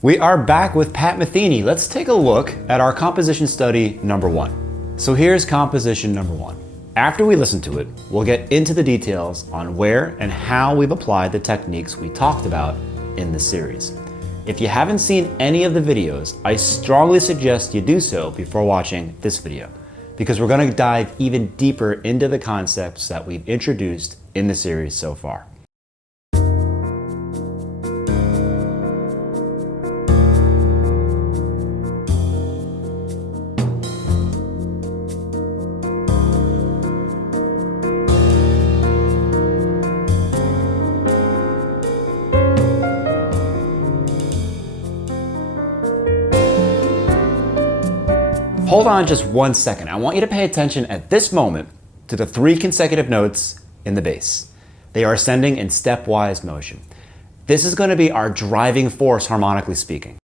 We are back with Pat Metheny. Let's take a look at our composition study number 1. So here's composition number 1. After we listen to it, we'll get into the details on where and how we've applied the techniques we talked about in this series. If you haven't seen any of the videos, I strongly suggest you do so before watching this video, because we're going to dive even deeper into the concepts that we've introduced in the series so far. Hold on just 1 second. I want you to pay attention at this moment to the 3 consecutive notes in the bass. They are ascending in stepwise motion. This is going to be our driving force harmonically speaking.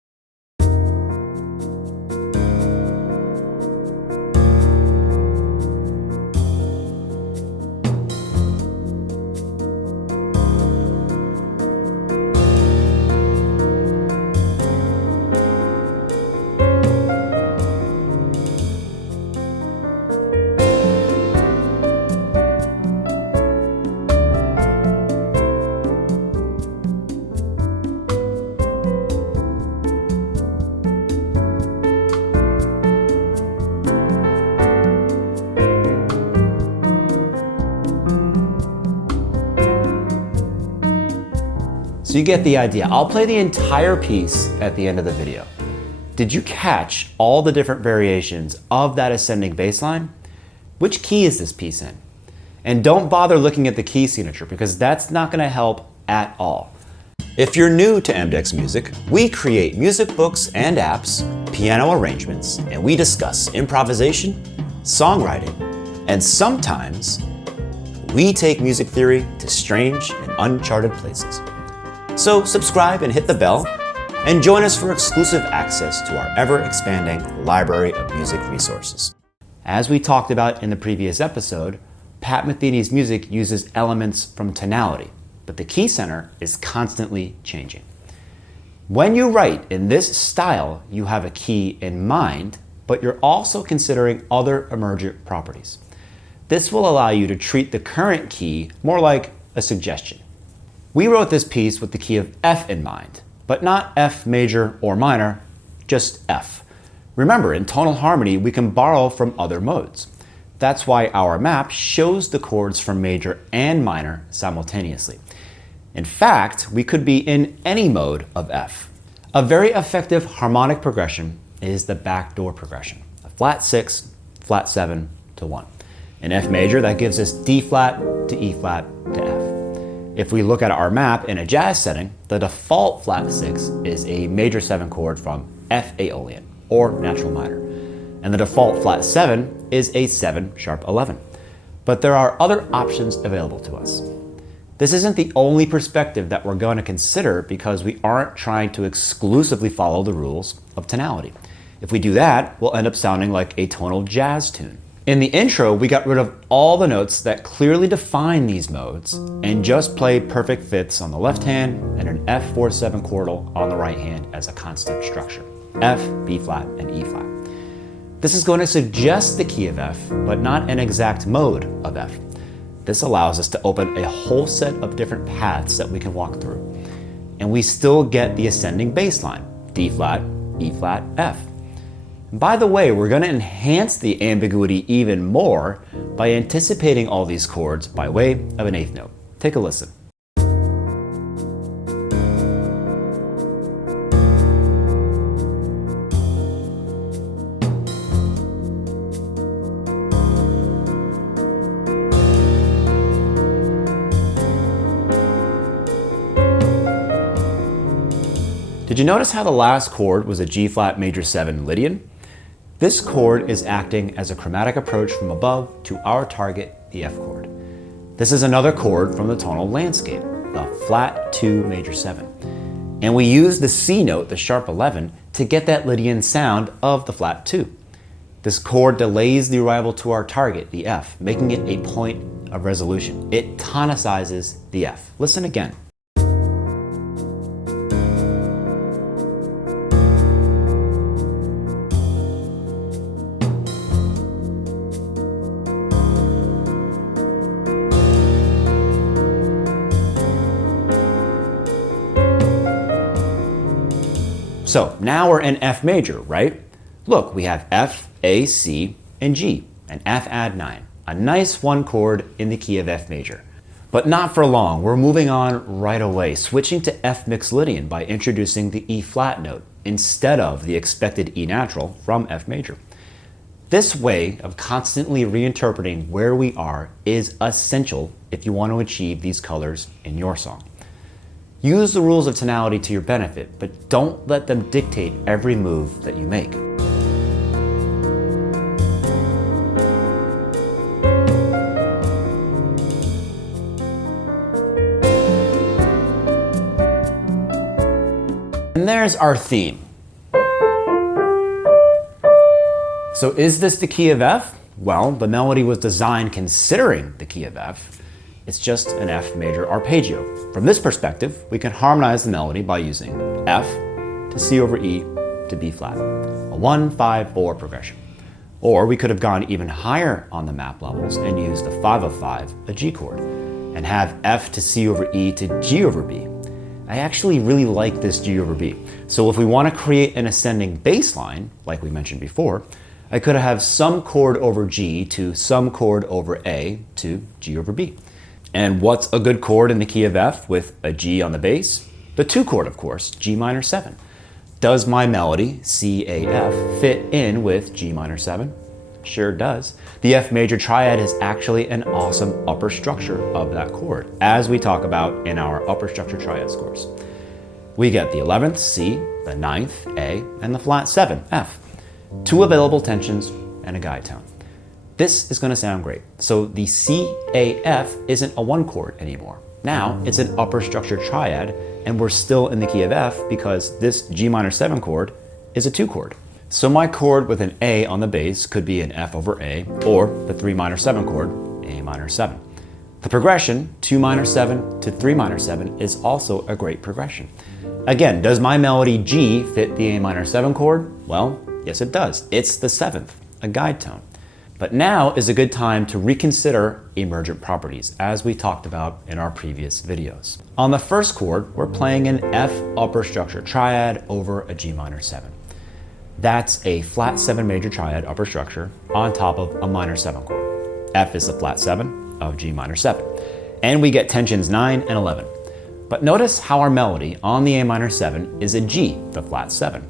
So you get the idea. I'll play the entire piece at the end of the video. Did you catch all the different variations of that ascending bass line? Which key is this piece in? And don't bother looking at the key signature because that's not going to help at all. If you're new to mDecks Music, we create music books and apps, piano arrangements, and we discuss improvisation, songwriting, and sometimes we take music theory to strange and uncharted places. So subscribe and hit the bell, and join us for exclusive access to our ever-expanding library of music resources. As we talked about in the previous episode, Pat Metheny's music uses elements from tonality, but the key center is constantly changing. When you write in this style, you have a key in mind, but you're also considering other emergent properties. This will allow you to treat the current key more like a suggestion. We wrote this piece with the key of F in mind, but not F major or minor, just F. Remember, in tonal harmony, we can borrow from other modes. That's why our map shows the chords from major and minor simultaneously. In fact, we could be in any mode of F. A very effective harmonic progression is the backdoor progression, a flat 6, flat 7 to 1. In F major, that gives us D flat to E flat to F. If we look at our map in a jazz setting, the default flat 6 is a major 7 chord from F Aeolian, or natural minor. And the default flat 7 is a 7 sharp 11. But there are other options available to us. This isn't the only perspective that we're going to consider because we aren't trying to exclusively follow the rules of tonality. If we do that, we'll end up sounding like a tonal jazz tune. In the intro, we got rid of all the notes that clearly define these modes and just played perfect fifths on the left hand and an F4/7 chordal on the right hand as a constant structure. F, B flat, and E flat. This is going to suggest the key of F, but not an exact mode of F. This allows us to open a whole set of different paths that we can walk through. And we still get the ascending bass line, D flat, E flat, F. By the way, we're going to enhance the ambiguity even more by anticipating all these chords by way of an eighth note. Take a listen. Did you notice how the last chord was a G flat major 7 Lydian? This chord is acting as a chromatic approach from above to our target, the F chord. This is another chord from the tonal landscape, the flat 2 major 7. And we use the C note, the sharp 11, to get that Lydian sound of the flat 2. This chord delays the arrival to our target, the F, making it a point of resolution. It tonicizes the F. Listen again. So now we're in F major, right? Look, we have F, A, C, and G, and F add 9. A nice one chord in the key of F major. But not for long, we're moving on right away, switching to F Mixolydian by introducing the E flat note instead of the expected E natural from F major. This way of constantly reinterpreting where we are is essential if you want to achieve these colors in your song. Use the rules of tonality to your benefit, but don't let them dictate every move that you make. And there's our theme. So is this the key of F? Well, the melody was designed considering the key of F. It's just an F major arpeggio. From this perspective, we can harmonize the melody by using F to C over E to B flat, a 1, 5, 4 progression. Or we could have gone even higher on the map levels and used the 5 of 5, a G chord, and have F to C over E to G over B. I actually really like this G over B. So if we want to create an ascending bass line, like we mentioned before, I could have some chord over G to some chord over A to G over B. And what's a good chord in the key of F with a G on the bass? The 2 chord, of course, G minor 7. Does my melody, C, A, F, fit in with G minor 7? Sure does. The F major triad is actually an awesome upper structure of that chord, as we talk about in our upper structure triads course. We get the 11th, C, the 9th, A, and the flat 7, F. 2 available tensions and a guide tone. This is going to sound great. So the C, A, F isn't a 1 chord anymore. Now it's an upper structure triad, and we're still in the key of F because this G minor 7 chord is a 2 chord. So my chord with an A on the bass could be an F over A, or the 3 minor 7 chord, A minor 7. The progression, 2 minor 7 to 3 minor 7, is also a great progression. Again, does my melody G fit the A minor 7 chord? Well, yes it does. It's the 7th, a guide tone. But now is a good time to reconsider emergent properties, as we talked about in our previous videos. On the first chord, we're playing an F upper structure triad over a G minor 7. That's a flat 7 major triad upper structure on top of a minor 7 chord. F is the flat 7 of G minor 7. And we get tensions 9 and 11. But notice how our melody on the A minor 7 is a G, the flat 7.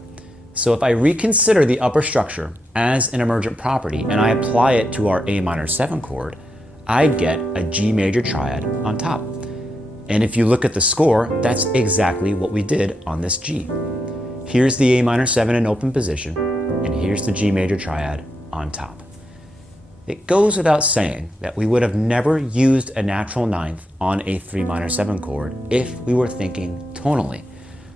So if I reconsider the upper structure as an emergent property and I apply it to our A minor 7 chord, I'd get a G major triad on top. And if you look at the score, that's exactly what we did on this G. Here's the A minor 7 in open position, and here's the G major triad on top. It goes without saying that we would have never used a natural 9th on a 3 minor 7 chord if we were thinking tonally.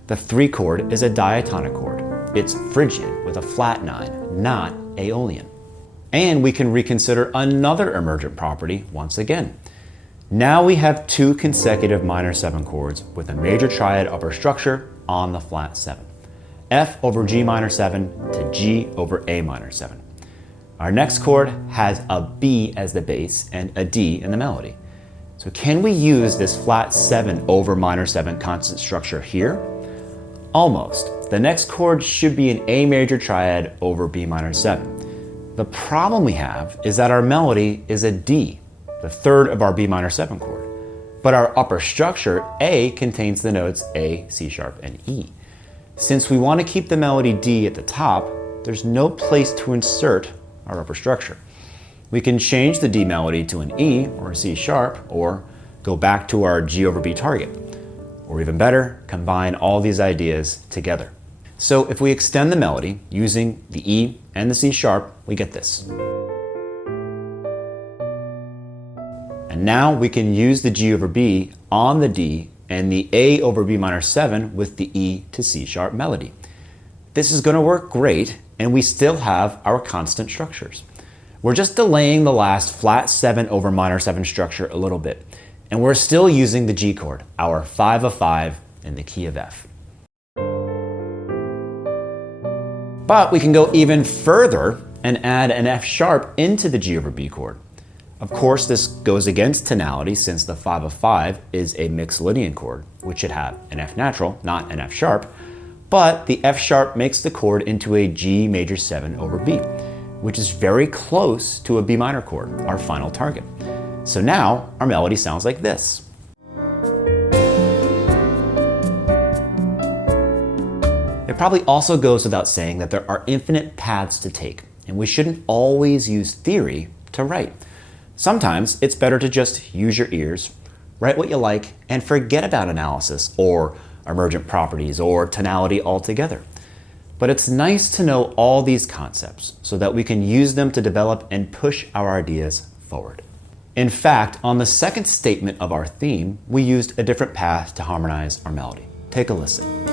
The 3 chord is a diatonic chord. It's Phrygian with a flat 9, not Aeolian. And we can reconsider another emergent property once again. Now we have 2 consecutive minor 7 chords with a major triad upper structure on the flat 7. F over G minor 7 to G over A minor 7. Our next chord has a B as the bass and a D in the melody. So can we use this flat 7 over minor 7 constant structure here? Almost. The next chord should be an A major triad over B minor 7. The problem we have is that our melody is a D, the 3rd of our B minor 7 chord. But our upper structure, A, contains the notes A, C sharp, and E. Since we want to keep the melody D at the top, there's no place to insert our upper structure. We can change the D melody to an E or a C sharp, or go back to our G over B target. Or even better, combine all these ideas together. So if we extend the melody using the E and the C sharp, we get this. And now we can use the G over B on the D and the A over B minor 7 with the E to C sharp melody. This is going to work great, and we still have our constant structures. We're just delaying the last flat 7 over minor 7 structure a little bit, and we're still using the G chord, our 5 of 5 in the key of F. But we can go even further and add an F sharp into the G over B chord. Of course, this goes against tonality since the 5 of 5 is a Mixolydian chord, which should have an F natural, not an F sharp. but the F sharp makes the chord into a G major 7 over B, which is very close to a B minor chord, our final target. So now our melody sounds like this. It probably also goes without saying that there are infinite paths to take, and we shouldn't always use theory to write. Sometimes it's better to just use your ears, write what you like, and forget about analysis or emergent properties or tonality altogether. But it's nice to know all these concepts so that we can use them to develop and push our ideas forward. In fact, on the second statement of our theme, we used a different path to harmonize our melody. Take a listen.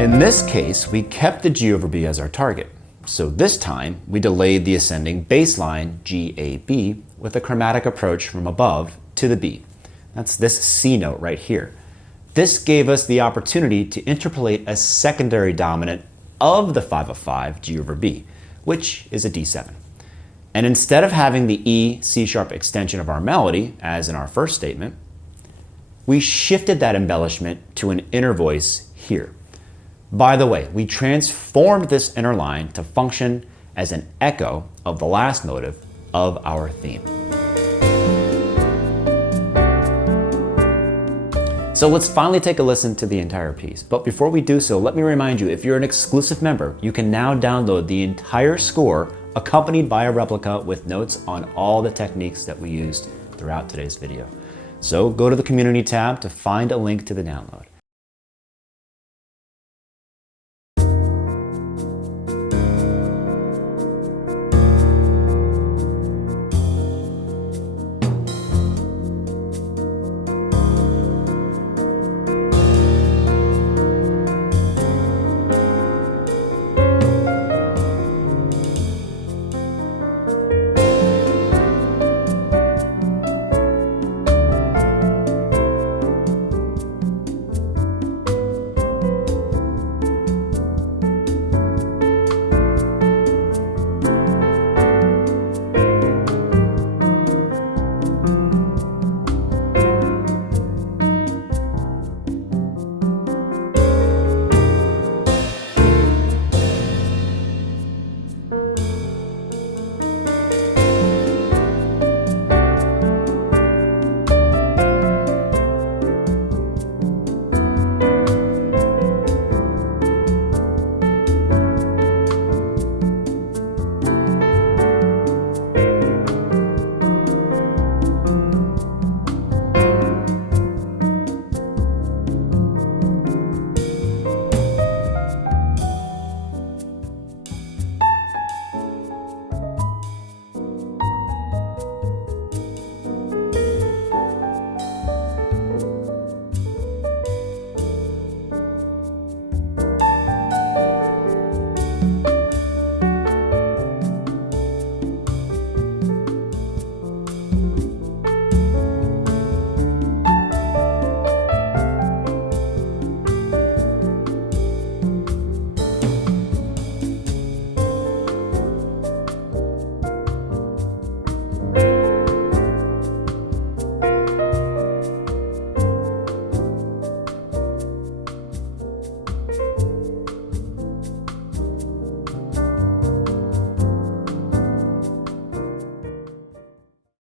In this case, we kept the G over B as our target. So this time, we delayed the ascending bass line G-A-B with a chromatic approach from above to the B. That's this C note right here. This gave us the opportunity to interpolate a secondary dominant of the 5 of 5 G over B, which is a D7. And instead of having the E C sharp extension of our melody, as in our first statement, we shifted that embellishment to an inner voice here. By the way, we transformed this inner line to function as an echo of the last motive of our theme. So let's finally take a listen to the entire piece. But before we do so, let me remind you, if you're an exclusive member, you can now download the entire score accompanied by a replica with notes on all the techniques that we used throughout today's video. So go to the community tab to find a link to the download.